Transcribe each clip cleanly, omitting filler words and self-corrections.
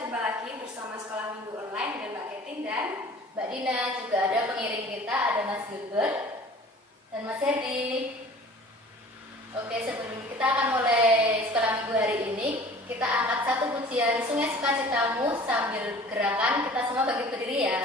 jumpa lagi bersama Sekolah Minggu Online dengan Mbak Ketin dan Mbak Dina. Juga ada pengiring kita, ada Mas Gilbert dan Mas Herdi. Oke, sebelum kita akan mulai Sekolah Minggu hari ini, kita angkat satu pujian Sungai Sukacitamu sambil gerakan kita semua bagi berdiri ya.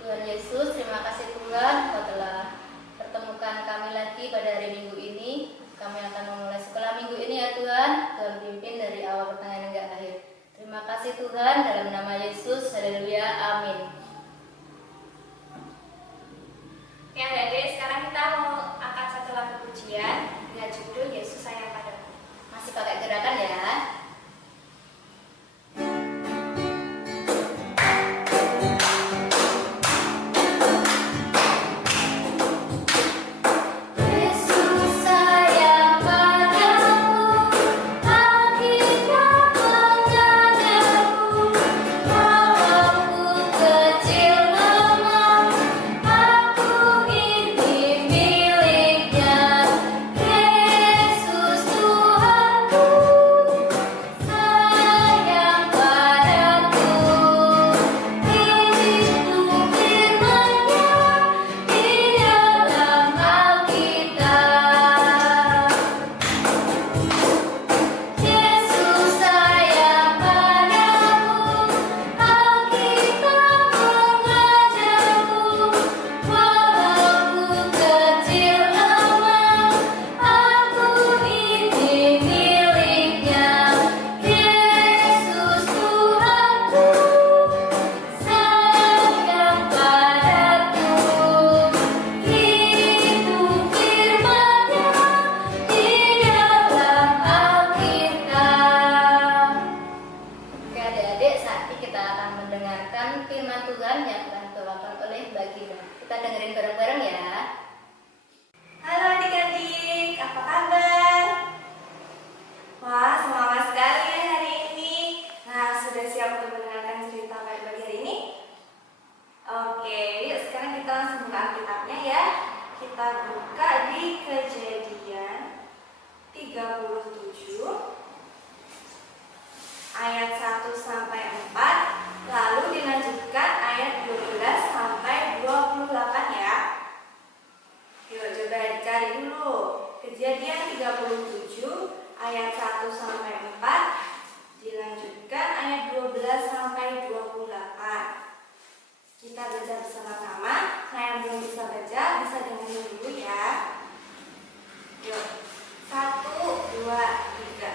Tuhan Yesus, terima kasih Tuhan Kau telah pertemukan kami lagi pada hari Minggu ini. Kami akan memulai sekolah Minggu ini ya Tuhan. Tuhan pimpin dari awal pertengahan hingga akhir. Terima kasih Tuhan, dalam nama Yesus, haleluya, amin. Oke adik-adik, sekarang kita mau angkat satu lagu pujian dengan judul Yesus Sayang Padaku. Masih pakai gerakan ya. Kita buka di Kejadian 37 ayat 1 sampai 4, lalu dilanjutkan ayat 12 sampai 28 ya. Yuk coba dicari dulu. Kejadian 37 ayat 1 sampai 4, dilanjutkan ayat 12 sampai 28. Kita baca bersama-sama. Nah, yang belum bisa baca bisa dengerin dulu ya. Yuk, 1, 2, 3.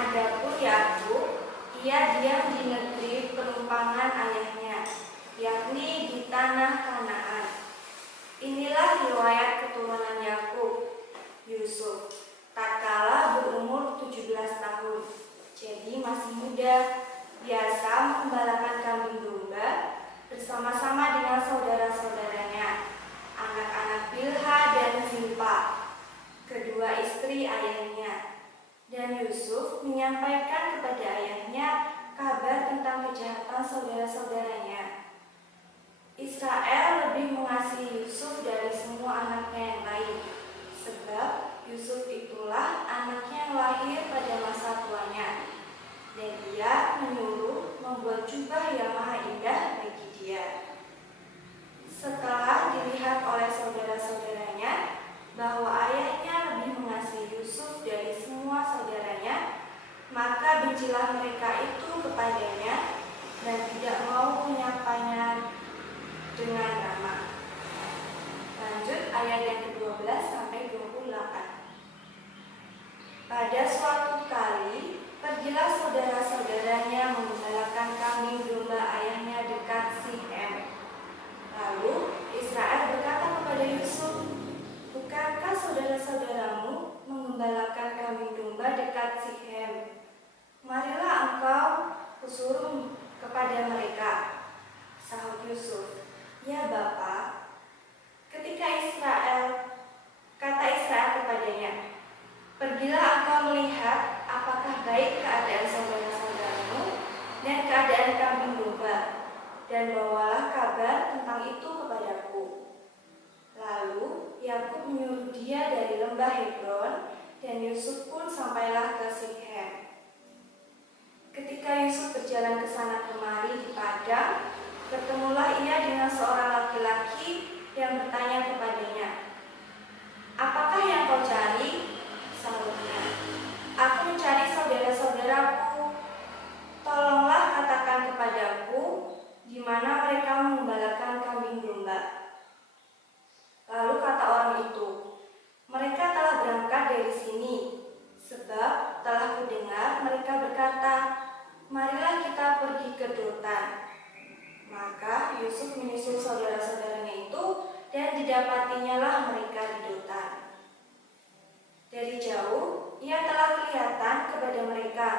Adapun Yakub, ia diam di negeri penumpangan ayahnya, yakni di tanah Kanaan. Inilah riwayat keturunan Yakub. Yusuf, tatkala berumur 17 tahun, jadi masih muda, biasa menggembalakan kambing domba bersama-sama dengan saudara-saudaranya, anak-anak Bilha dan Zilpa, kedua istri ayahnya. Dan Yusuf menyampaikan kepada ayahnya kabar tentang kejahatan saudara-saudaranya. Israel lebih mengasihi Yusuf dari semua anaknya yang lain, ayat yang ke-12 sampai 28. Pada suatu kali, pergilah saudara-saudaranya mengembalakan kambing domba ayahnya dekat Sichem. Lalu Israel berkata kepada Yusuf, "Bukankah saudara-saudaramu mengembalakan kambing domba dekat Sichem? Marilah engkau kusuruh kepada mereka." Sahut Yusuf, "Ya Bapa." Kata Israel kepadanya, "Pergilah engkau melihat apakah baik keadaan saudara-saudaramu dan keadaan kambing domba, dan bawalah kabar tentang itu kepadaku." Lalu Yakub menyuruh dia dari lembah Hebron, dan Yusuf pun sampailah ke Sichem. Ketika Yusuf berjalan ke sana kemari di padang, bertemulah ia dengan seorang laki-laki yang bertanya kepadanya, "Apakah yang kau cari?" Sahutnya, "Aku mencari saudara-saudaraku. Tolonglah katakan kepadaku di mana mereka mengembalakan kambing domba." Lalu kata orang itu, "Mereka telah berangkat dari sini, sebab telah kudengar mereka berkata, 'Marilah kita pergi ke Dotan.'" Maka Yusuf menyusul saudara-saudaranya itu, dan didapatinya lah mereka di Dotan. Dari jauh ia telah kelihatan kepada mereka,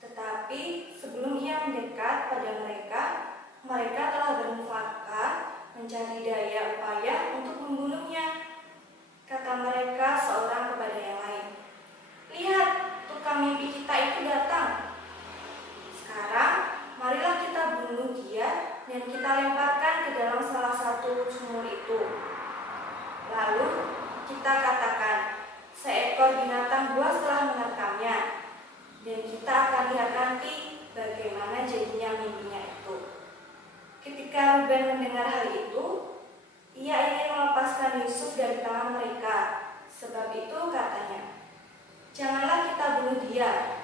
tetapi sebelum ia mendekat pada mereka, mereka telah bermufakat mencari daya upaya untuk membunuhnya. Kata mereka seorang kepada yang lain, "Lihat, tukang mimpi kita itu datang. Sekarang marilah kita bunuh dia dan kita lemparkan ke dalam salah satu sumur itu. Lalu kita katakan, seekor binatang buas telah menerkamnya, dan kita akan lihat nanti bagaimana jadinya mimpinya itu." Ketika Ruben mendengar hal itu, ia ingin melepaskan Yusuf dari tangan mereka. Sebab itu katanya, "Janganlah kita bunuh dia."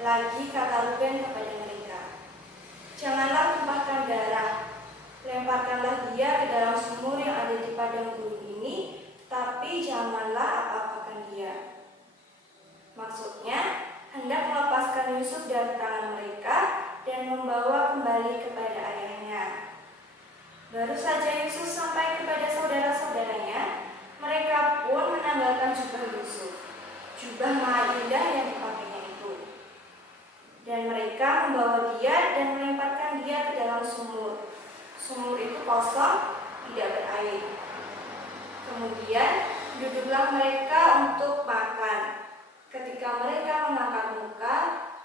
Lagi kata Ruben kepada mereka, "Janganlah tumpahkan darah. Lemparkanlah dia ke dalam sumur yang ada di padang gurun ini, tapi janganlah apa-apakan dia." Maksudnya, hendak melepaskan Yusuf dari tangan mereka dan membawa kembali kepada ayahnya. Baru saja Yusuf sampai kepada saudara-saudaranya, mereka pun menanggalkan jubah Yusuf, jubah maha indah yang dipakainya itu. Dan mereka membawa dia dan melemparkan dia ke dalam sumur. Sumur itu kosong, tidak berair. Kemudian duduklah mereka untuk makan. Ketika mereka mengangkat muka,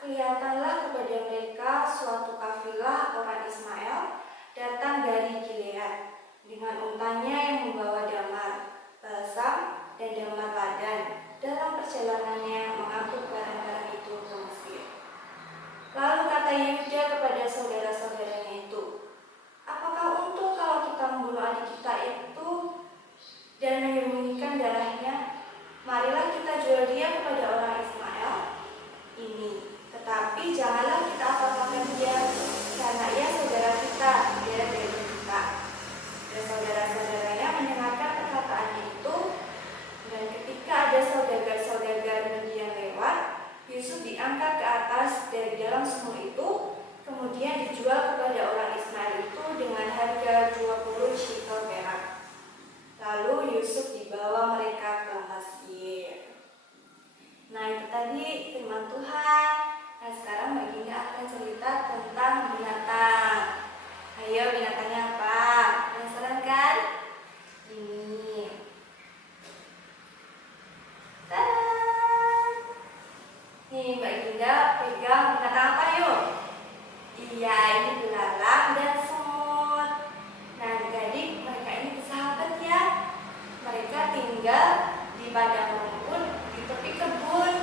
kelihatanlah kepada mereka suatu kafilah orang Ismail datang dari Gilead dengan untanya yang membawa damar, balsam, dan damar ladan dalam perjalanannya mengangkut barang-barang itu ke Mesir. Lalu kata Yehuda kepada saudara-saudaranya itu, "Apakah untung kalau kita membunuh adik kita itu dan menyembunyikan darahnya? Marilah kita jual dia kepada orang Ismail ini. Tetapi janganlah kita apa-apakan dia, karena ia saudara kita, dia dari kita." Dan saudara-saudaranya mendengarkan perkataannya itu, dan ketika ada saudagar-saudagar Midian lewat, Yusuf diangkat ke atas dari dalam sumur itu, kemudian dijual kepada orang Ismail itu dengan harga 20 shekel perak. Lalu Yusuf dibawa mereka ke Mesir. Nah, itu tadi firman Tuhan. Nah, sekarang Mbak Ginda akan cerita tentang binatang. Ayo, binatangnya apa? Penasaran kan? Ini. Tada! Nih, Mbak Ginda pegang binatang apa yuk? Iya, ini belalang dan semut. Nah, adik-adik, mereka ini bersahabat ya. Mereka tinggal di padang rumput di tepi kebun.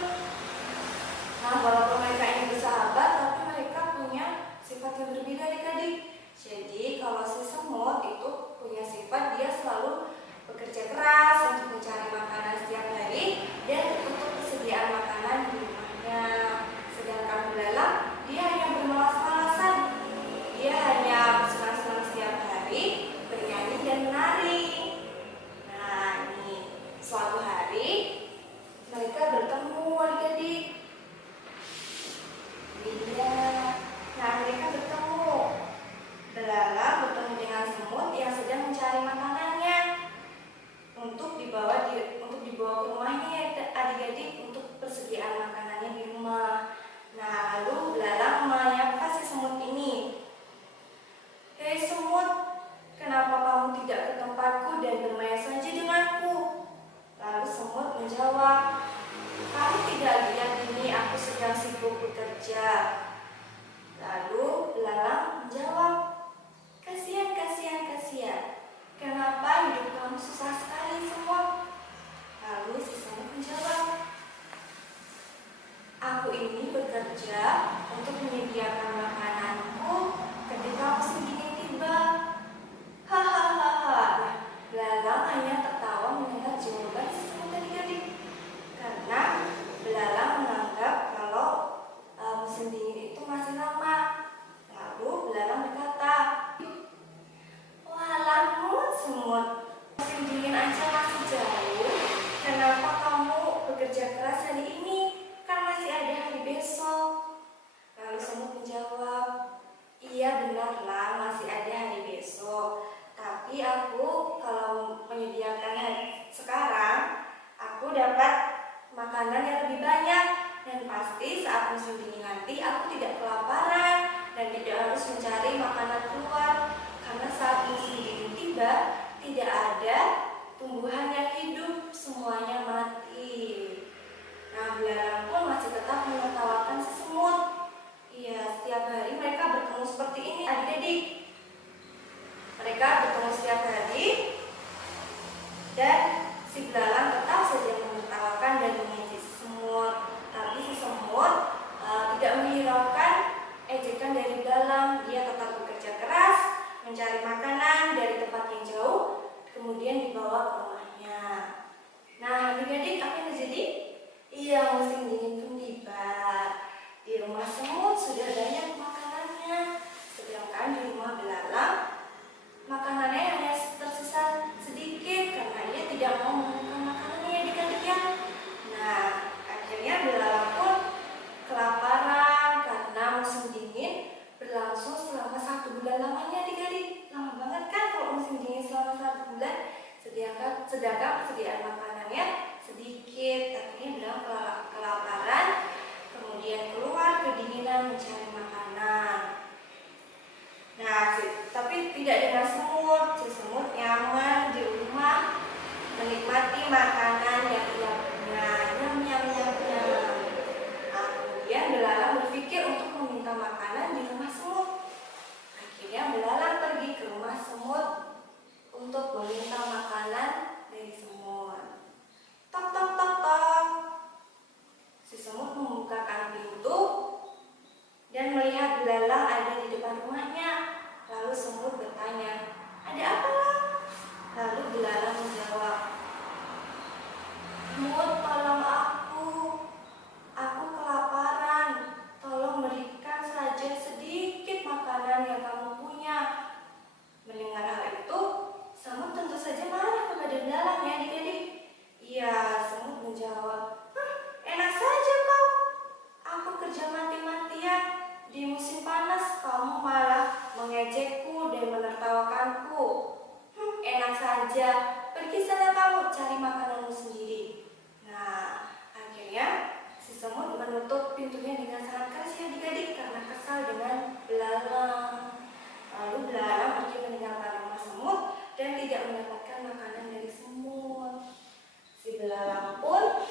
Nah, walaupun mereka ini bersahabat, tapi mereka punya sifat yang berbeda adik-adik. Jadi, kalau si semut itu punya sifat dia selalu bekerja keras untuk mencari makanan setiap hari dan untuk persediaan makanan di rumahnya. Sedangkan belalang, dia hanya bermalas-malasan. Dia hanya bersenang-senang setiap hari, bernyanyi dan menari. Nah, menjawab, "Kamu tidak lihat ini aku sedang sibuk bekerja." Lalu belalang menjawab, "Kasihan, kasihan, kasihan. Kenapa hidup kamu susah sekali semua?" Lalu si semut menjawab, "Aku ini bekerja untuk menyediakan makananku ketika musim dingin tiba." Hahaha. Nah, belalang hanya tertawa mendengar jawaban si semut tadi, karena belalang menganggap kalau musim dingin itu masih lama. Lalu belalang berkata, "Walah semut, musim dingin aja masih jauh. Kenapa kamu bekerja keras hari ini? Kan masih ada hari besok." Lalu semut menjawab, "Iya benarlah masih ada hari besok. Tapi aku kalau menyediakan hari sekarang, aku dapat makanan yang lebih banyak. Dan pasti saat musim dingin nanti aku tidak kelaparan dan tidak harus mencari makanan keluar. Karena saat musim dingin tiba, tidak ada tumbuhan yang hidup, semuanya mati." Nah, belalang pun masih tetap menertawakan si semut. Iya, setiap hari mereka bertemu seperti ini, adik-adik. Mereka bertemu setiap hari, dan si belalang tetap saja menertawakan dan mengejek si semut. Tapi si semut tidak menghiraukan ejekan dari belalang. Dia tetap bekerja keras, mencari makanan dari tempat yang jauh, kemudian dibawa ke rumahnya. Nah, adik-adik, apa yang terjadi? Iya, musim dingin pun tiba. Di rumah semut sudah banyak makanannya, sedangkan di rumah belalang makanannya hanya tersisa sedikit karena ia tidak mau menemukan makanannya, adik-adik ya. Nah, akhirnya belalang pun kelaparan karena musim dingin berlangsung selama 1 bulan lamanya, adik-adik. Lama banget kan kalau musim dingin selama 1 bulan, sedangkan persediaan makanannya sedikit. Akhirnya belalang kelaparan, kemudian keluar kedinginan mencari makanan. Nah, tapi tidak dengan semut. Si semut nyaman di rumah, menikmati makanan yang ia punya. Nyam, nyam, nyam, nyam. Nah, kemudian belalang berpikir untuk meminta makanan di rumah semut. Akhirnya belalang pergi ke rumah semut untuk meminta makanan dari semut. Tok, tok, tok, tok. Si semut membukakan pintu dan melihat belalang ada di depan rumahnya. Lalu semut bertanya, "Ada apa, Lang?" Lalu belalang menjawab, "Semut, tolong aku. Aku kelaparan. Tolong berikan saja sedikit makanan yang kamu punya." Mendengar hal itu, semut tentu saja marah kepada belalang, ya adik-adik. Iya, semut menjawab, "Enak saja kau. Aku kerja mati-matian. Di musim panas kamu malah mengejekku dan menertawakanku. Enak saja. Pergi sana kamu cari makananmu sendiri." Nah, akhirnya si semut menutup pintunya dengan sangat keras, ya adik-adik, karena kesal dengan belalang. Lalu belalang pergi meninggalkan rumah semut dan tidak mendapatkan makanan dari semut. Si belalang pun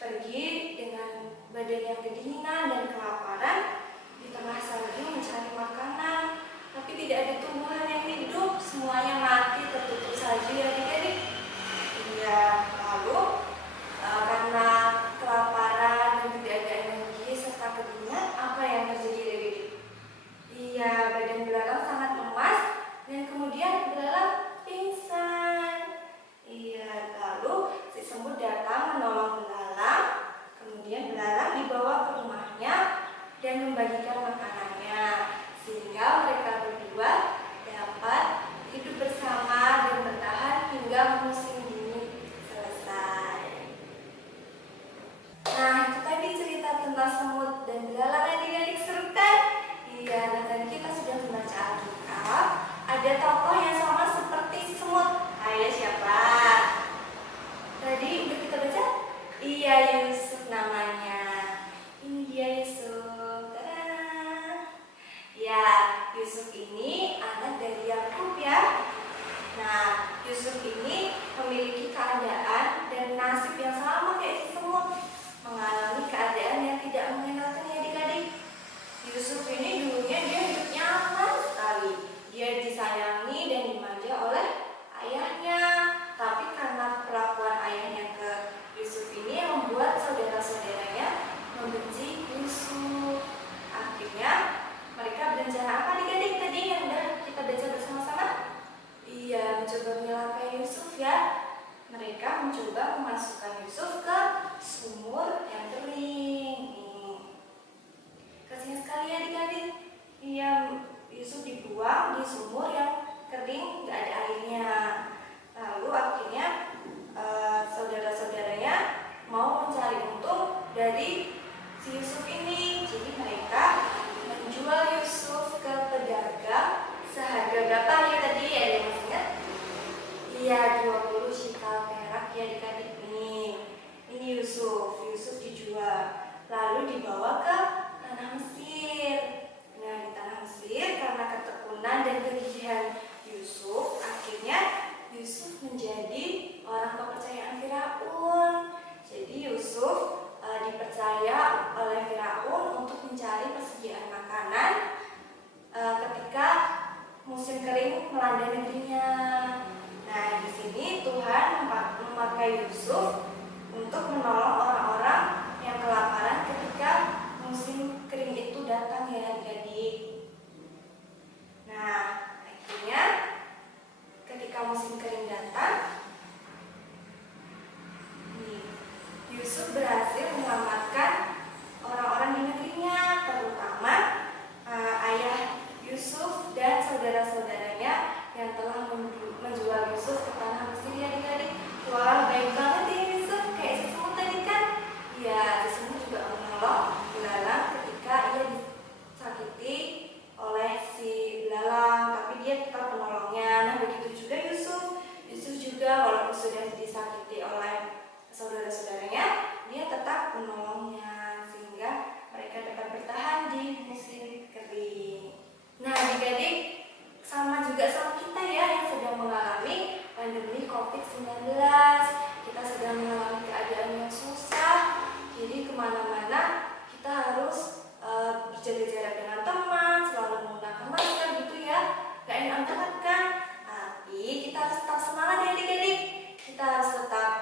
pergi dengan badan yang kedinginan dan kelaparan di tengah salju mencari makanan, tapi tidak ada tumbuhan yang hidup, semuanya mati tertutup salju, ya adik-adik. Iya, lalu karena kelaparan dan tidak ada energi serta kedinginan, apa yang terjadi, adik-adik? Iya, badan belalang sangat lemas dan kemudian belalang pingsan. Iya, lalu si semut datang menolong belalang. Kemudian belalang dibawa ke rumahnya dan membagikan makanannya, sehingga mereka berdua dapat hidup bersama dan bertahan hingga musim dingin selesai. Nah, itu tadi cerita tentang semut dan belalang, adik-adik. Seru kan? Iya, nah tadi kita sudah membaca Alkitab. Ada tokoh yang sama seperti semut. Ayo, siapa? Tadi udah kita baca? Iya, Yusuf namanya. Ini dia Yusuf. Tada! Ya, Yusuf ini anak dari Yakub, ya. Nah, Yusuf ini memiliki keadaan dan dengan nasib yang sama kayak si semut, mengalami keadaan yang tidak mengenakan ya adik-adik. Yusuf ini dulunya dia hidup nyaman sekali. Dia disayangi dan dimanja oleh ayahnya. Tapi karena perlakuan ayahnya ke Yusuf ini yang membuat saudara-saudaranya membenci Yusuf. Akhirnya mereka berencana apa adik-adik tadi yang udah kita baca bersama-sama? Iya, mencoba menyelakai Yusuf ya. Mereka mencoba memasukkan Yusuf ke sumur yang kering. Kasihan sekali ya adik-adik. Iya, Yusuf dibuang di sumur yang kering, nggak ada airnya. Lalu akhirnya saudara-saudaranya mau mencari untung dari si Yusuf ini. Jadi mereka menjual Yusuf ke pedagang seharga berapa ya tadi? Ada yang masih ingat? Iya, 20 shikal perak ya adik-adik ini. Ini Yusuf dijual. Lalu dibawa ke tanah Mesir. Nah, di tanah Mesir karena ketekunan dan kegigihan Yusuf, akhirnya Yusuf menjadi orang kepercayaan Firaun. Jadi Yusuf dipercaya oleh Firaun untuk mencari persediaan makanan ketika musim kering melanda negerinya. Nah, di sini Tuhan memakai Yusuf untuk menolong orang-orang yang kelaparan ketika musim kering itu datang ya adik-adik. Nah, akhirnya ketika musim kering datang, Yusuf berhasil menyelamatkan orang-orang di negerinya, terutama ayah Yusuf dan saudara-saudaranya yang telah menjual Yusuf ke tanah Mesir ya adik-adik. Wah, baik banget ya Yusuf, kayak si semut tadi kan? Ya, si semut juga menolong belalang ketika ia disakiti oleh si belalang, tapi dia tetap menolongnya. Nah, begitu juga Yusuf juga walaupun sudah disakiti oleh saudara-saudaranya, dia tetap menolongnya sehingga mereka dapat bertahan di musim kering. Nah, adik-adik, sama juga sama kita ya yang sedang mengalami pandemi COVID-19. Kita sedang mengalami keadaan yang susah, jadi kemana-mana kita harus berjaga jarak dengan teman, selalu menggunakan masker gitu ya. Gak enak banget kan? Tapi kita harus tetap semangat ya adik-adik. Kita harus tetap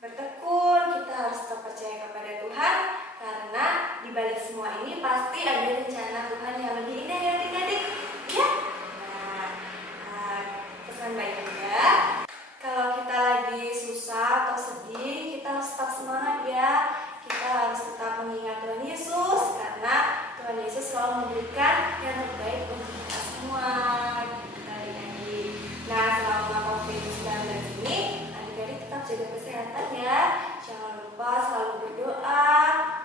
bertekun, kita harus tetap percaya kepada Tuhan, karena di balik semua ini pasti ada rencana Tuhan yang lebih indah ya adik-adik. Ya. Nah, pesan baiknya, kalau kita lagi susah atau sedih, kita harus tetap semangat ya. Kita harus tetap mengingat Tuhan Yesus, karena Tuhan Yesus selalu memberikan yang terbaik untuk kita semua. Adik-adik. Nah, selama COVID-19 ini, adik-adik tetap jaga kesehatan ya. Jangan lupa selalu berdoa,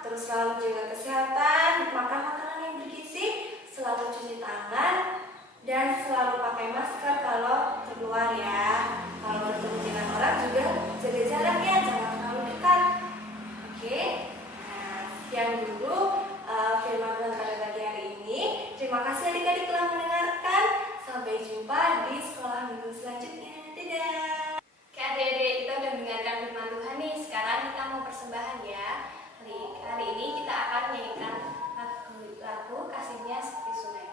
terus selalu jaga kesehatan, makan makanan yang bergizi, selalu cuci tangan, dan selalu pakai masker kalau keluar ya. Kalau bertemu dengan orang juga jaga jarak ya, jangan terlalu dekat. Oke? Nah, sekian dulu firman Tuhan pada pagi hari ini. Terima kasih adik-adik telah mendengarkan. Sampai jumpa di sekolah minggu selanjutnya. Dadah! Oke adik-adik, kita udah mendengarkan firman Tuhan nih. Sekarang kita mau persembahan ya. Hari ini kita akan menyanyikan lagu Kasihnya Seperti Sungai.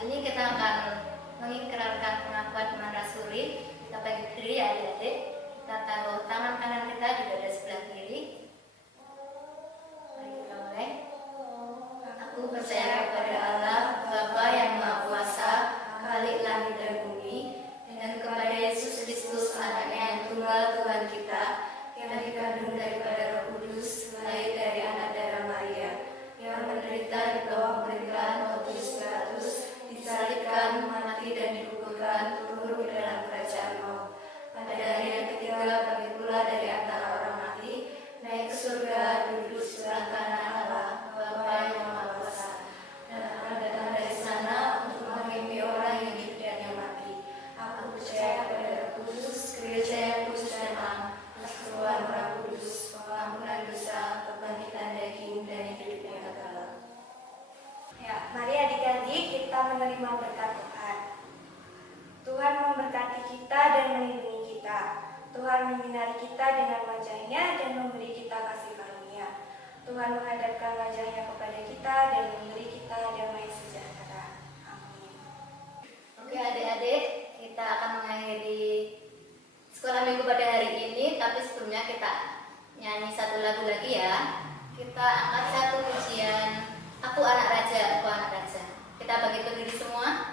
Saat ini kita akan mengikrarkan pengakuan iman rasuli. Kita bagi diri ya adik-adik. Kita taruh tangan kanan kita di dada sebelah kiri. Mari kita mulai. Aku percaya kepada Allah, Bapa yang Maha Kuasa, Khalik langit dan bumi, dan kepada Yesus Kristus, anaknya yang tunggal Tuhan kita, yang dikandung daripada Roh Kudus, lahir dari anak darah Maria, yang menderita di bawah pemerintahan Pontius Pilatus, disalibkan, mati dan dikuburkan, turun ke dalam kerajaan maut. Pada hari yang ketiga bangkit pula dari antara orang mati, naik ke surga, duduk sebelah kanan Allah, Bapa yang Maha Kuasa, dan akan datang dari sana untuk menghakimi orang yang hidup dan yang mati. Aku percaya kepada Roh Kudus, gereja yang kudus dan am, persekutuan Orang Kudus, pengampunan dosa, kebangkitan daging, dan hidup yang kekal. Ya, mari adik-adik kita menerima berkat Tuhan. Tuhan memberkati kita dan melindungi kita. Tuhan menyinari kita dengan wajah-Nya dan memberi kita kasih karunia. Tuhan menghadapkan wajah-Nya kepada kita dan memberi kita damai sejahtera. Amin. Oke adik-adik, kita akan mengakhiri sekolah minggu pada hari ini. Tapi sebelumnya kita nyanyi satu lagu lagi ya. Kita angkat satu pujian, Aku Anak Raja, Aku Anak Raja. Kita bagi berdiri semua.